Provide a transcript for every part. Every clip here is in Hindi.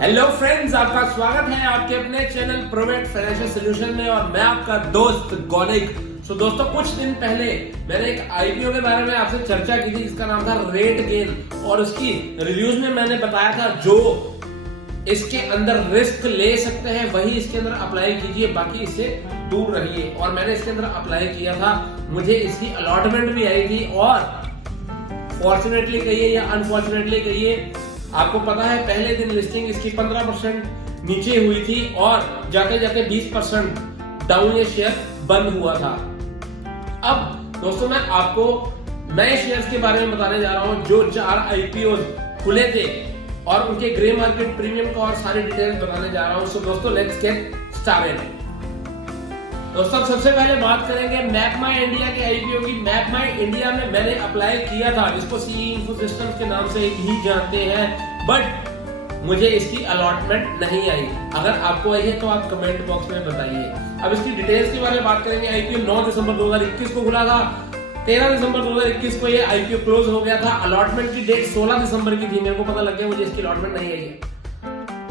हेलो फ्रेंड्स, आपका स्वागत है आपके अपने चैनल प्रोवेट फाइनेंशियल सॉल्यूशन में और मैं आपका दोस्त गौनिक। दोस्तों, कुछ दिन पहले मैंने एक आईपीओ के बारे में आपसे चर्चा की थी जिसका नाम था रेट गेन, और उसकी रिव्यूज में मैंने बताया था जो इसके अंदर रिस्क ले सकते हैं वही इसके अंदर अप्लाई कीजिए, बाकी इससे दूर रहिए। और मैंने इसके अंदर अप्लाई किया था, मुझे इसकी अलॉटमेंट भी आई थी और फॉर्चुनेटली कहिए या अनफॉर्चुनेटली कहिए, आपको पता है पहले दिन लिस्टिंग इसकी 15% नीचे हुई थी और जाते जाते 20% डाउन ये शेयर बंद हुआ था। अब दोस्तों, मैं आपको नए शेयर्स के बारे में बताने जा रहा हूं जो 4 आईपीओ खुले थे और उनके ग्रे मार्केट प्रीमियम का और सारी डिटेल्स बताने जा रहा हूं। सो दोस्तों, लेट्स गेट स्टार्टेड। दोस्तों, सबसे पहले बात करेंगे मैपमाई इंडिया के आईपीओ की। मैपमाई इंडिया में मैंने अप्लाई किया था, जिसको सीई इन्फो सिस्टम्स के नाम से भी जानते हैं, बट मुझे इसकी अलॉटमेंट नहीं आई। अगर आपको आई है तो आप कमेंट बॉक्स में बताइए। अब इसकी डिटेल्स के बारे में बात करेंगे। आईपीओ 9 दिसंबर 2021 को खुला था। 13 दिसंबर 2021 को ये आईपीओ क्लोज हो गया था। अलॉटमेंट की डेट 16 दिसंबर की थी। मेरे को पता लग गया मुझे इसकी अलॉटमेंट नहीं आई है।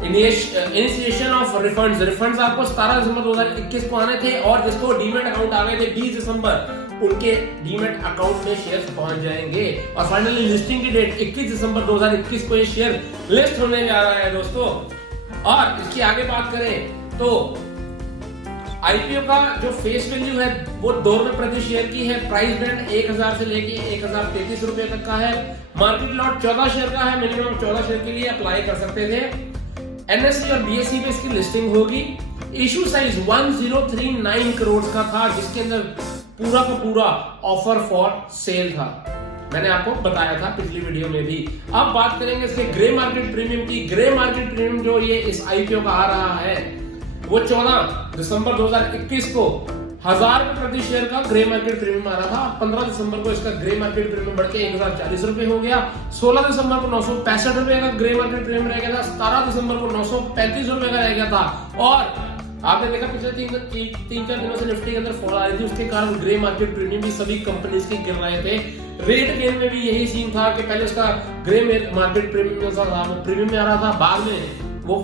इनिशिएशन ऑफ रिफंड्स आपको 17 दिसंबर 2021 को आने थे और जिसको डीमेट अकाउंट आ गए थे 20 दिसंबर, उनके डीमेट अकाउंट में शेयर्स पहुंच जाएंगे। और फाइनली लिस्टिंग की डेट 21 दिसंबर 2021 को ये शेयर लिस्ट होने जा रहा है दोस्तों। और इसकी आगे बात करें तो आईपीओ का जो फेस वैल्यू है वो ₹2 प्रति शेयर की है। प्राइस बैंड 1000 से लेके 1033 रुपए तक का है। मार्केट लॉट 14 शेयर का है। मिनिमम 14 शेयर के लिए अप्लाई कर सकते थे। एनएससी और बीएसई पे इसकी लिस्टिंग होगी। इशू साइज 1039 करोड़ का था, जिसके अंदर पूरा का पूरा ऑफर फॉर सेल था। मैंने आपको बताया था पिछली वीडियो में भी। अब बात करेंगे इसके ग्रे मार्केट प्रीमियम की। ग्रे मार्केट प्रीमियम जो ये इस आईपीओ का आ रहा है वो 14 दिसंबर 2021 को 1000 रुपए प्रति शेयर का ग्रे मार्केट प्रीमियम आ रहा था। 15 दिसंबर को इसका ग्रे मार्केट प्रीमियम बढ़ के 1040 रुपए हो गया। 16 दिसंबर को 965 रुपए का ग्रे मार्केट प्रीमियम रह गया था। 17 दिसंबर को 935 रुपए का रह गया था। और आपने देखा पिछले 3-4 दिनों से निफ्टी के अंदर फॉल आ रही थी, उसके कारण ग्रे मार्केट प्रीमियम भी सभी कंपनीज के गिर रहे थे। रेट गेन में भी यही सीन था कि पहले उसका ग्रे मार्केट प्रीमियम में आ रहा था, बाद में वो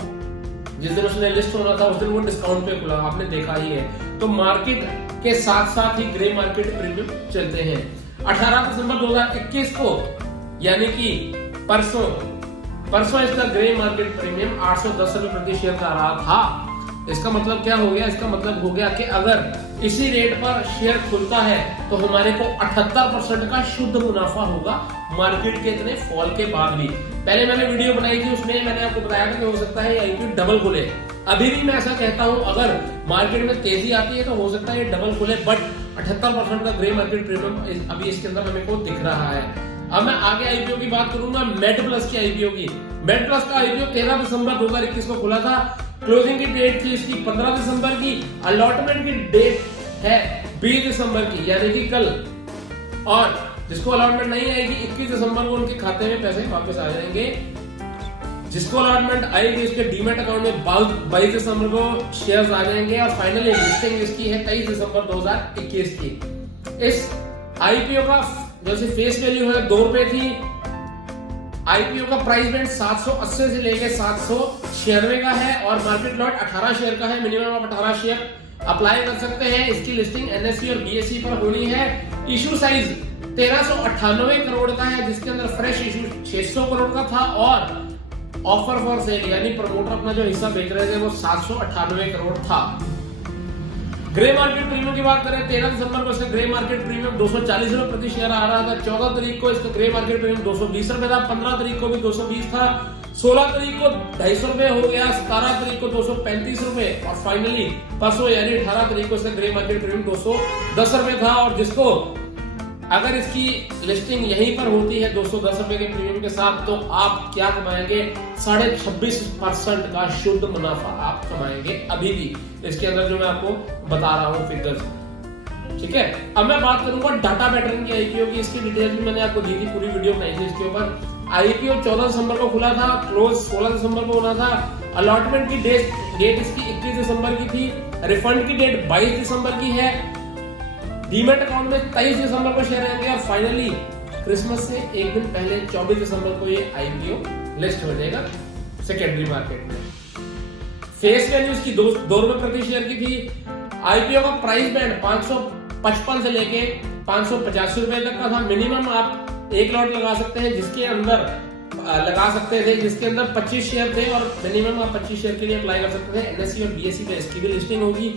जिस दिन उसने लिस्ट होना था उस दिन वो डिस्काउंट पे खुला, आपने देखा ही है। तो मार्केट के साथ साथ ही ग्रे मार्केट प्रीमियम चलते हैं। 18 दिसंबर 2021 को यानी कि परसों इसका ग्रे मार्केट प्रीमियम 810 रुपए प्रति शेयर का रहा था। इसका मतलब क्या हो गया? इसका मतलब हो गया कि अगर इसी रेट पर शेयर खुलता है तो हमारे को 78% का शुद्ध मुनाफा होगा मार्केट के इतने फॉल के बाद भी। पहले मैंने वीडियो बनाई थी, उसमें मैंने आपको बताया था कि हो सकता है आईपीओ डबल खुले। अभी भी मैं ऐसा कहता हूं, अगर मार्केट में तेजी आती है तो हो सकता है ये डबल खुले, बट 78% का ग्रे मार्केट प्रीमियम अभी इसके अंदर हमें को दिख रहा है। अब मैं आगे आईपीओ की बात करूंगा, मेड प्लस की आईपीओ की। मेड प्लस का आईपीओ 13 दिसंबर 2021 को खुला था। क्लोजिंग की डेट थी इसकी 15 दिसंबर की। अलॉटमेंट की डेट है 20 दिसंबर की, यानी कि कल। और जिसको अलॉटमेंट नहीं आएगी 21 दिसंबर को उनके खाते में पैसे वापस आ जाएंगे। जिसको अलॉटमेंट आएगी उसके डीमेट अकाउंट में 22 दिसंबर को शेयर्स आ जाएंगे। और फाइनली लिस्टिंग इसकी है 23 दिसंबर 2021 की। इस आईपीओ का जैसे फेस वैल्यू है ₹2 थी। आईपीओ का प्राइस बैंड 780 से लेकर 796 का है और मार्केट लॉट 18 शेयर का है। मिनिमम आप 18 शेयर अप्लाई कर सकते हैं। इसकी लिस्टिंग एनएससी और बीएसई पर होनी है। इशू साइज 1398 करोड़ का है, जिसके अंदर फ्रेश इशू 600 करोड़ का था और ऑफर फॉर सेल यानी प्रमोटर अपना जो हिस्सा बेच रहे थे वो 798 करोड़ था। ग्रे मार्केट प्रीमियम की बात करें, 13 दिसंबर को इसका ग्रे मार्केट प्रीमियम 240 रुपए प्रति शेयर आ रहा था। 14 तारीख को इसका ग्रे मार्केट प्रीमियम 220 रुपए था। 15 तारीख को भी 220 था। 16 तारीख को 250 रुपए हो गया। 17 तारीख को 235 रुपए और फाइनली परसों यानी 18 तारीख को इसका ग्रे मार्केट प्रीमियम 210 रुपए था। और जिसको अगर इसकी लिस्टिंग यहीं पर होती है 210 रुपए के प्रीमियम के साथ, तो आप क्या कमाएंगे? 26.5% का शुद्ध मुनाफा आप कमाएंगे अभी भी इसके अंदर, जो मैं आपको बता रहा हूँ फिगर्स। ठीक है, अब मैं बात करूंगा डाटा पैटर्न की आईपीओ की। इसकी डिटेल्स भी मैंने आपको दी थी, पूरी वीडियो बनाई थी इसके ऊपर। आईपीओ 14 दिसंबर को खुला था, क्लोज 16 दिसंबर को होना था। अलॉटमेंट की डेट इसकी 21 दिसंबर की थी। रिफंड की डेट 22 दिसंबर की है। डीमेट अकाउंट में 23 दिसंबर को शेयर आएंगे और फाइनली क्रिसमस से एक दिन पहले 24 दिसंबर को ये आईपीओ लिस्ट हो जाएगा। सेकेंडरी मार्केट में। फेस वैल्यू इसकी 2 रुपए प्रति शेयर की थी। आईपीओ का प्राइस बैंड 555 से लेके 585 रुपए तक का था। मिनिमम आप 1 लॉट लगा सकते हैं, जिसके अंदर लगा सकते थे जिसके अंदर 25 शेयर थे, और मिनिमम आप 25 शेयर के लिए अप्लाई कर सकते थे। एनएससी और बीएससी पे इसकी भी लिस्टिंग होगी।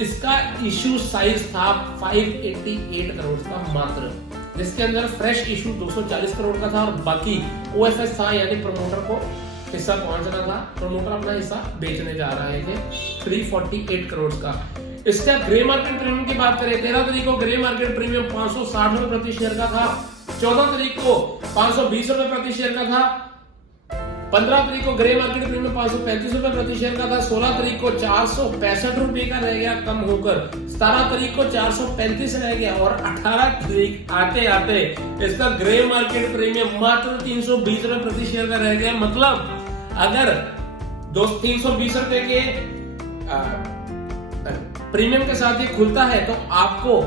इसका इश्यू साइज था 588 करोड़ का मात्र, जिसके अंदर फ्रेश इशू 240 करोड़ का था, और बाकी ओएफएस था, यानी प्रमोटर को हिस्सा पहुंचना था। प्रमोटर अपना हिस्सा बेचने जा रहे थे 348 करोड़ का। इसका ग्रे मार्केट प्रीमियम की बात करें, 13 तारीख को ग्रे मार्केट प्रीमियम 560 रुपए प्रति शेयर का था। 14 तारीख को 520 रुपए प्रति शेयर का था। 15 तारीख को ग्रे मार्केट प्रीमियम 535 रुपए प्रति शेयर का था। 16 तारीख को 465 रुपए का रह गया, कम होकर 17 तारीख को 435 रह गया, और 18 तारीख आते आते इसका ग्रे मार्केट प्रीमियम मात्र 320 रुपए प्रति शेयर का रह गया। मतलब अगर 320 रुपए के प्रीमियम के साथ ये खुलता है तो आपको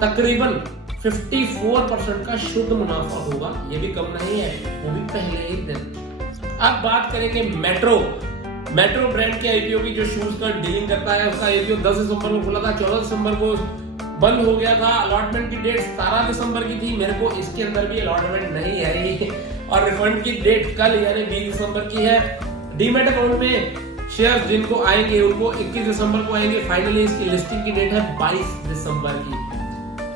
तकरीबन 54% का शुद्ध मुनाफा होगा। ये भी कम नहीं है, वो भी पहले ही दिन। अब बात करेंगे मेट्रो ब्रांड के आईपीओ की, जो शूज का डीलिंग करता है। उसका आईपीओ 10 दिसंबर को खुला था, 14 दिसंबर को बंद हो गया था। अलॉटमेंट की डेट 17 दिसंबर की थी। मेरे को इसके अंदर भी अलॉटमेंट नहीं आई, और रिफंड की डेट कल यानी 20 दिसंबर की है। डीमेट अकाउंट में शेयर्स जिनको आएंगे उनको 21 दिसंबर को आएंगे। फाइनली इसकी लिस्टिंग की डेट है 22 दिसंबर की,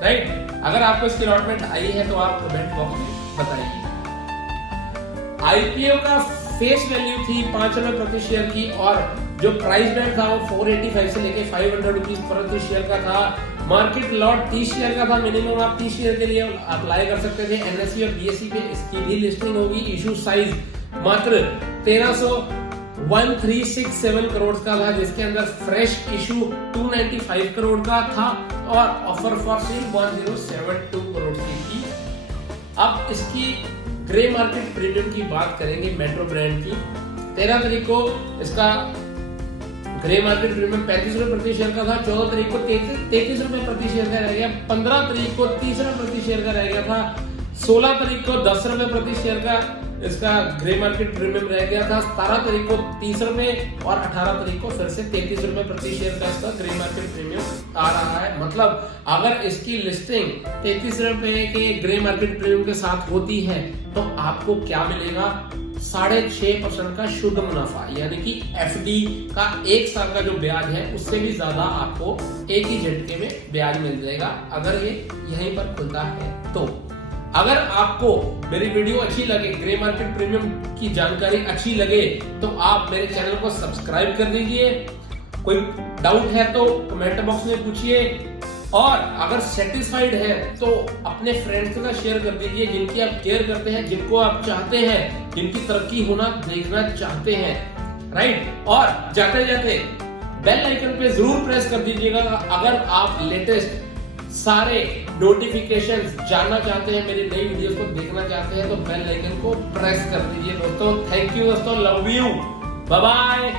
राइट। अगर आपको इसकी अलॉटमेंट आई है तो आप कमेंट बॉक्स में बताइए। आईपीओ का फेस वैल्यू थी 5 रुपए प्रति शेयर की, और जो प्राइस बैंड था वो 485 से लेके 500 रुपीज प्रति शेयर का था। मार्केट लॉट 30 शेयर का था। मिनिमम आप 30 शेयर के लिए अप्लाई कर सकते थे। एनएससी और बीएससी पे इसकी भी लिस्टिंग होगी। इशू साइज मात्र 13,1367 करोड़ का था, जिसके अंदर फ्रेश इशू 295 करोड़ का था, और ऑफर फॉर सेल 1072 करोड़ की थी। अब इसकी ग्रे मार्केट प्रीमियम की बात करेंगे मेट्रो ब्रांड की। 13 तारीख को इसका ग्रे मार्केट प्रीमियम 35 रुपए प्रति शेयर का था। 14 तारीख को 33 रुपए प्रति शेयर का रह गया। 15 तारीख को 30 रुपए प्रति शेयर का रह गया था। 16 तारीख को 10 रुपए प्रति शेयर का इसका ग्रे मार्केट प्रीमियम रह गया था। 17 तारीख को 30 रुपए, और 18 तारीख को फिर से 33 रुपए प्रति शेयर का इसका ग्रे मार्केट प्रीमियम आ रहा है। मतलब अगर इसकी लिस्टिंग 33 रुपए के ग्रे मार्केट प्रीमियम के साथ होती है तो आपको क्या मिलेगा? 6.5% का शुद्ध मुनाफा, यानी कि एफडी का 1 साल का जो ब्याज है उससे भी ज्यादा आपको एक ही झटके में ब्याज मिल जाएगा, अगर ये यहीं पर खुलता है तो। अगर आपको मेरी वीडियो अच्छी लगे, ग्रे मार्केट प्रीमियम की जानकारी अच्छी लगे, तो आप मेरे चैनल को सब्सक्राइब कर दीजिए। कोई डाउट है तो कमेंट बॉक्स में पूछिए, और अगर सेटिस्फाइड है तो अपने फ्रेंड्स के साथ शेयर कर दीजिए, जिनकी आप केयर करते हैं, जिनको आप चाहते हैं, जिनकी तरक्की होना देखना चाहते हैं, राइट। और जाते जाते बेल आइकन पे जरूर प्रेस कर दीजिएगा अगर आप लेटेस्ट सारे नोटिफिकेशंस जानना चाहते हैं, मेरी नई वीडियोस को देखना चाहते हैं, तो बेल आइकन को प्रेस कर दीजिए दोस्तों। थैंक यू दोस्तों, लव यू, बाय बाय।